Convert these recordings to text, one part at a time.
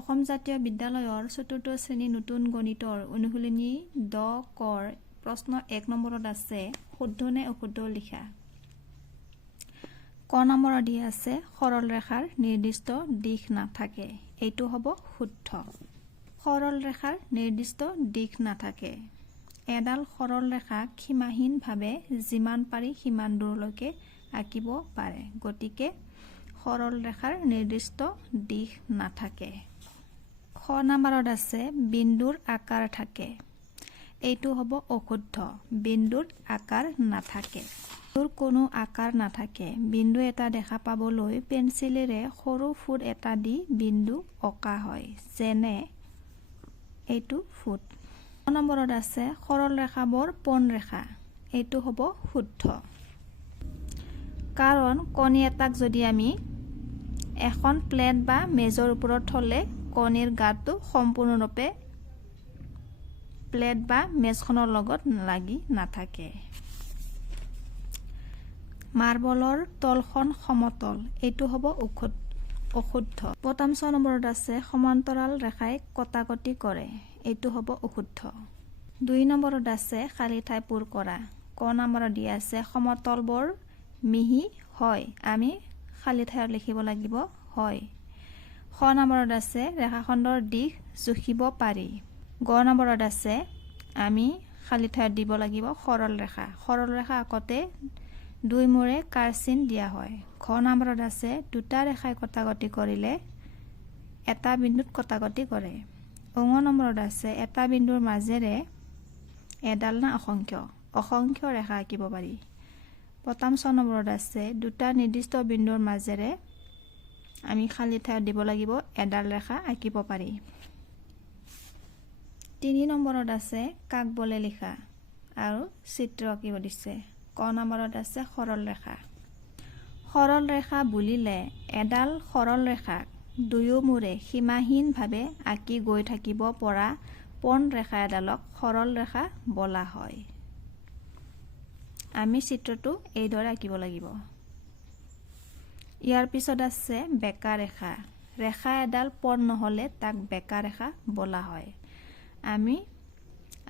অসম জাতীয় বিদ্যালয়ৰ ৪ৰ্থ শ্ৰেণী নতুন গণিতৰ অনুশীলনী ১০ কৰ প্ৰশ্ন ১ নম্বৰত আছে শুদ্ধ নে অশুদ্ধ লিখা। ক নম্বৰত দিয়া আছে সৰল ৰেখাৰ নিৰ্দিষ্ট দিশ নাথাকে। এইটো হ'ব শুদ্ধ। সৰল ৰেখাৰ নিৰ্দিষ্ট দিশ নাথাকে। এডাল সৰল ৰেখাক সীমাহীনভাৱে যিমান পাৰি সিমান দূৰলৈকে আঁকিব পাৰে। গতিকে সৰল ৰেখাৰ নিৰ্দিষ্ট দিশ নাথাকে। খ নম্বৰত আছে বিন্দুৰ আকাৰ থাকে। এইটো হ'ব অশুদ্ধ। বিন্দুৰ আকাৰ নাথাকে। বিন্দুৰ কোনো আকাৰ নাথাকে। বিন্দু এটা দেখা পাবলৈ পেঞ্চিলেৰে সৰু ফুট এটা দি বিন্দু অঁকা হয়, যেনে এইটো ফুট। ক নম্বৰত আছে সৰল ৰেখাবোৰ পোন ৰেখা। এইটো হ'ব শুদ্ধ। কাৰণ কণী এটাক যদি আমি এখন প্লেট বা মেজৰ ওপৰত থলে কণীৰ গাটো সম্পূৰ্ণৰূপে প্লেট বা মেজখনৰ লগত লাগি নাথাকে। মাৰ্বলৰ তলখন সমতল। এইটো হ'ব অশুদ্ধ। প্ৰথম ৬ নম্বৰত আছে সমান্তৰাল ৰেখাই কটাকটি কৰে। এইটো হ'ব অশুদ্ধ। ২ নম্বৰত আছে খালী ঠাই পূৰ কৰা। ক নম্বৰত দিয়া আছে সমতলবোৰ মিহি হয়। আমি খালী ঠাইত লিখিব লাগিব হয়। খ নম্বৰত আছে ৰেখাখণ্ডৰ দিশ জুখিব পাৰি। গ নম্বৰত আছে আমি খালী ঠাইত দিব লাগিব সৰল ৰেখা। সৰল ৰেখা আগতে ২ মূৰে কাৰ চিন দিয়া হয়। ঘ নম্বৰত আছে দুটা ৰেখাই কটাকটি কৰিলে এটা বিন্দুত কটাকটি কৰে। ঙ নম্বৰত আছে এটা বিন্দুৰ মাজেৰে এডাল না অসংখ্য ৰেখা আঁকিব পাৰি। প্ৰথম ৬ নম্বৰত আছে দুটা নিৰ্দিষ্ট বিন্দুৰ মাজেৰে আমি খালী ঠাইত দিব লাগিব এডাল ৰেখা আঁকিব পাৰি। ৩ নম্বৰত আছে কাক বলে লিখা আৰু চিত্ৰ আঁকিব দিছে। ক নম্বৰত আছে সৰল ৰেখা। সৰল ৰেখা বুলিলে এডাল সৰল ৰেখাক দুয়ো মূৰে সীমাহীনভাৱে আঁকি গৈ থাকিব পৰা পোন ৰেখা এডালক সৰল ৰেখা বোলা হয়। আমি চিত্ৰটো এইদৰে আঁকিব লাগিব। ইয়াৰ পিছত আছে বেকা ৰেখা। ৰেখা এডাল পোন নহ'লে তাক বেকা ৰেখা বোলা হয়। আমি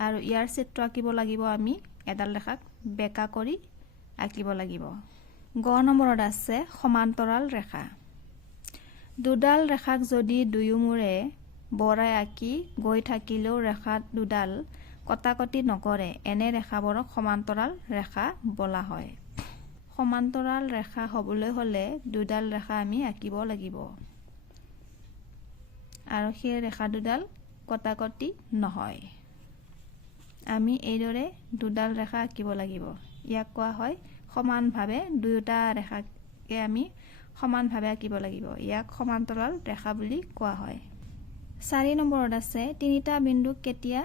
আৰু ইয়াৰ চিত্ৰ আঁকিব লাগিব আমি এডাল ৰেখাক বেকা কৰি আঁকিব লাগিব। গ নম্বৰত আছে সমান্তৰাল ৰেখা। দুডাল ৰেখাক যদি দুয়োমূৰে বৰাই আঁকি গৈ থাকিলেও ৰেখা দুডাল কটাকটি নকৰে এনে ৰেখাবোৰক সমান্তৰাল ৰেখা বোলা হয়। সমান্তৰাল ৰেখা হ'বলৈ হ'লে দুডাল ৰেখা আমি আঁকিব লাগিব আৰু সেই ৰেখা দুডাল কটাকটি নহয়। আমি এইদৰে দুডাল ৰেখা আঁকিব লাগিব। ইয়াক কোৱা হয় সমানভাৱে দুয়োটা ৰেখাকে আমি সমানভাৱে আঁকিব লাগিব। ইয়াক সমান্তৰাল ৰেখা বুলি কোৱা হয়। ৪ নম্বৰত আছে তিনিটা বিন্দুক কেতিয়া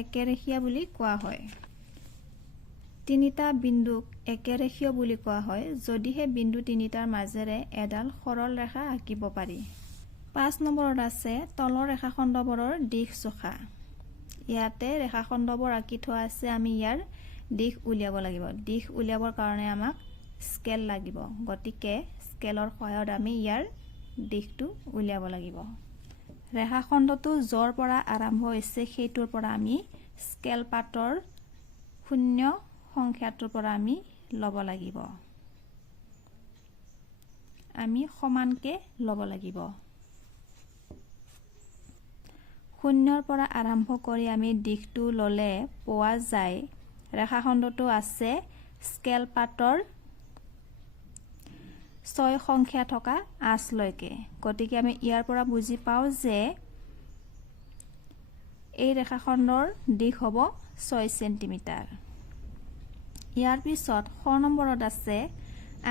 একেৰেখীয়া বুলি কোৱা হয়। তিনিটা বিন্দুক একেৰেখীয় বুলি কোৱা হয় যদিহে বিন্দু তিনিটাৰ মাজেৰে এডাল সৰল ৰেখা আঁকিব পাৰি। ৫ নম্বৰত আছে তলৰ ৰেখাখণ্ডবোৰৰ দিশ জোখা। ইয়াতে ৰেখাখণ্ডবোৰ আঁকি থোৱা আছে। আমি ইয়াৰ দিশ উলিয়াব লাগিব। দিশ উলিয়াবৰ কাৰণে আমাক স্কেল লাগিব। গতিকে স্কেলৰ সহায়ত আমি ইয়াৰ দিশটো উলিয়াব লাগিব। ৰেখাখণ্ডটো য'ৰ পৰা আৰম্ভ হৈছে সেইটোৰ পৰা আমি স্কেল পাতৰ ০ সংখ্যাটোৰ পৰা আমি ল'ব লাগিব। আমি সমানকে ল'ব লাগিব। ০ৰ পৰা আৰম্ভ কৰি আমি দিশটো ল'লে পোৱা যায় ৰেখাখণ্ডটো আছে স্কেল পাতৰ ৬ সংখ্যা থকা আঁচলৈকে। গতিকে আমি ইয়াৰ পৰা বুজি পাওঁ যে এই ৰেখাখণ্ডৰ দিশ হ'ব ৬ চেণ্টিমিটাৰ। ইয়াৰ পিছত খ নম্বৰত আছে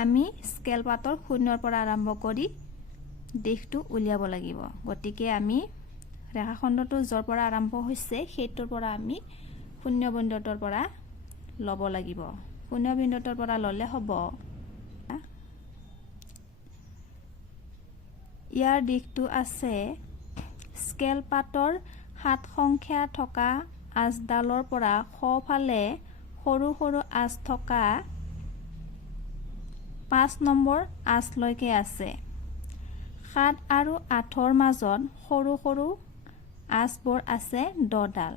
আমি স্কেল পাতৰ ০ৰ পৰা আৰম্ভ কৰি দিশটো উলিয়াব লাগিব। গতিকে আমি ৰেখাখণ্ডটো য'ৰ পৰা আৰম্ভ হৈছে সেইটোৰ পৰা আমি ০ বিন্দুটোৰ পৰা ল'ব লাগিব। ০ বিন্দুটোৰ পৰা ল'লে হ'ব ইয়াৰ দিশটো আছে স্কেল পাতৰ ৭ সংখ্যা থকা আঁচডালৰ পৰা সোঁফালে সৰু সৰু আঁচ থকা ৫ নম্বৰ আঁচলৈকে আছে। 7 আৰু 8ৰ মাজত সৰু সৰু আঁচবোৰ আছে 10ডাল।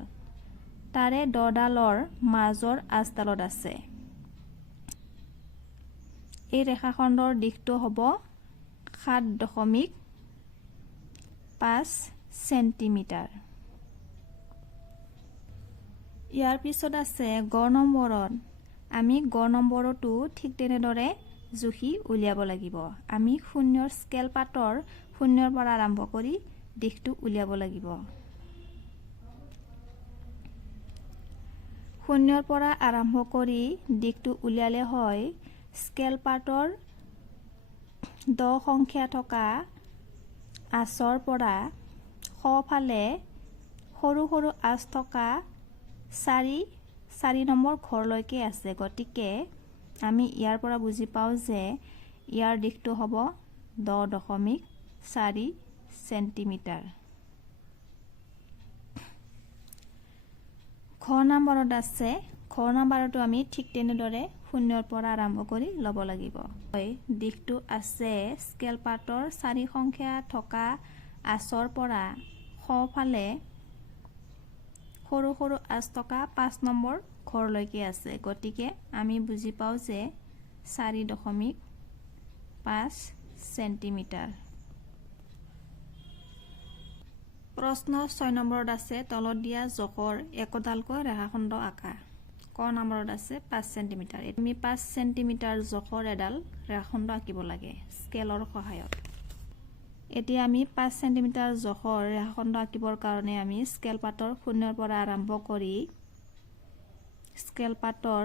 তাৰে 10ডালৰ মাজৰ আঁচডালত আছে। এই ৰেখাখণ্ডৰ দিশটো হ'ব 7.5 সেণ্টিমিটাৰ। ইয়াৰ পিছত আছে গ নম্বৰত। আমি গ নম্বৰতো ঠিক তেনেদৰে জুখি উলিয়াব লাগিব। আমি শূন্যৰ স্কেল পাতৰ শূন্যৰ পৰা আৰম্ভ কৰি দিশটো উলিয়াব লাগিব। শূন্যৰ পৰা আৰম্ভ কৰি দিশটো উলিয়ালে হয় স্কেল পাতৰ 10 সংখ্যা থকা আঁচৰ পৰা সোঁফালে সৰু সৰু আঁচ থকা 4 নম্বৰ ঘৰলৈকে আছে। গতিকে আমি ইয়াৰ পৰা বুজি পাওঁ যে ইয়াৰ দিশটো হ'ব 10.4 সেণ্টিমিটাৰ। ঘ নম্বৰত আছে। ঘ নম্বৰতো আমি ঠিক তেনেদৰে শূন্যৰ পৰা আৰম্ভ কৰি ল'ব লাগিব। দিশটো আছে স্কেল পাতৰ 4 সংখ্যা থকা আঁচৰ পৰা সোঁফালে সৰু সৰু আঁচ থকা 5 নম্বৰ ঘৰলৈকে আছে। গতিকে আমি বুজি পাওঁ যে 4.5 সেণ্টিমিটাৰ। প্ৰশ্ন 6 নম্বৰত আছে তলত দিয়া জোখৰ একোডালকৈ ৰেখাখণ্ড আঁকা। ক নম্বৰত আছে 5 সেণ্টিমিটাৰ। আমি 5 সেণ্টিমিটাৰ জোখৰ এডাল ৰেখাখণ্ড আঁকিব লাগে স্কেলৰ সহায়ত। এতিয়া আমি 5 সেণ্টিমিটাৰ জোখৰ ৰেখাখণ্ড আঁকিবৰ কাৰণে আমি স্কেল পাতৰ শূন্যৰ পৰা আৰম্ভ কৰি স্কেল পাতৰ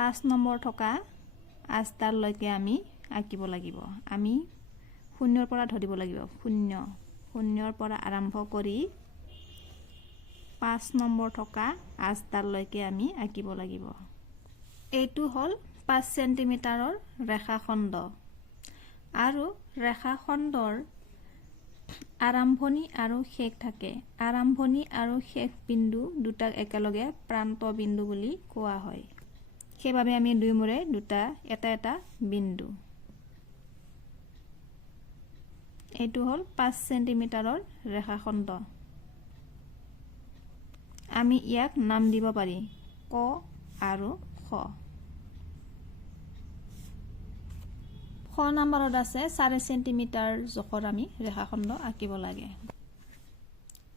5 নম্বৰ থকা আঁচডাললৈকে আমি আঁকিব লাগিব। আমি শূন্যৰ পৰা ধৰিব লাগিব। শূন্যৰ পৰা আৰম্ভ কৰি 5 নম্বৰ থকা আঁচডাললৈকে আমি আঁকিব লাগিব। এইটো হ'ল 5 সেণ্টিমিটাৰৰ ৰেখাখণ্ড। আৰু ৰেখাখণ্ডৰ আৰম্ভণি আৰু শেষ থাকে। আৰম্ভণি আৰু শেষ বিন্দু দুটাক একেলগে প্ৰান্ত বিন্দু বুলি কোৱা হয়। সেইবাবে আমি দুয়োমূৰে এটা এটা বিন্দু। এইটো হ'ল 5 সেণ্টিমিটাৰৰ ৰেখাখণ্ড। আমি ইয়াক নাম দিব পাৰি ক আৰু খ। খ নম্বৰত আছে 4 সেণ্টিমিটাৰ জোখৰ আমি ৰেখাখণ্ড আঁকিব লাগে।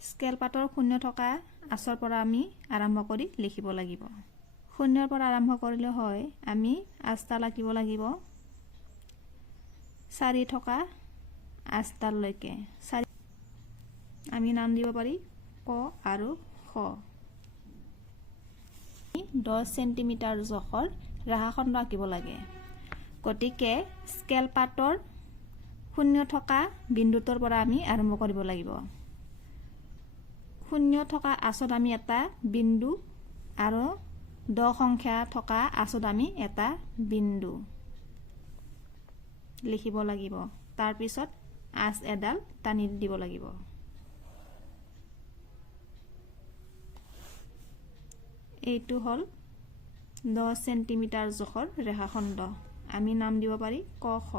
স্কেল পাতৰ শূন্য থকা আঁচৰ পৰা আমি আৰম্ভ কৰি লিখিব লাগিব। শূন্যৰ পৰা আৰম্ভ কৰিলে হয় আমি আঁচডাল আঁকিব লাগিব 4 থকা আঁচডাললৈকে। আমি নাম দিব পাৰি ক আৰু খ। 10 সেণ্টিমিটাৰ জোখৰ ৰেখাখণ্ড আঁকিব লাগে। গতিকে স্কেল পাতৰ শূন্য থকা বিন্দুটোৰ পৰা আমি আৰম্ভ কৰিব লাগিব। শূন্য থকা আঁচত আমি এটা বিন্দু আৰু 10 সংখ্যা থকা আঁচত আমি এটা বিন্দু লিখিব লাগিব। তাৰপিছত আঁচ এডাল টানি দিব লাগিব। এইটো হ'ল 10 সেণ্টিমিটাৰ জোখৰ ৰেখাখণ্ড। আমি নাম দিব পাৰি ক খ।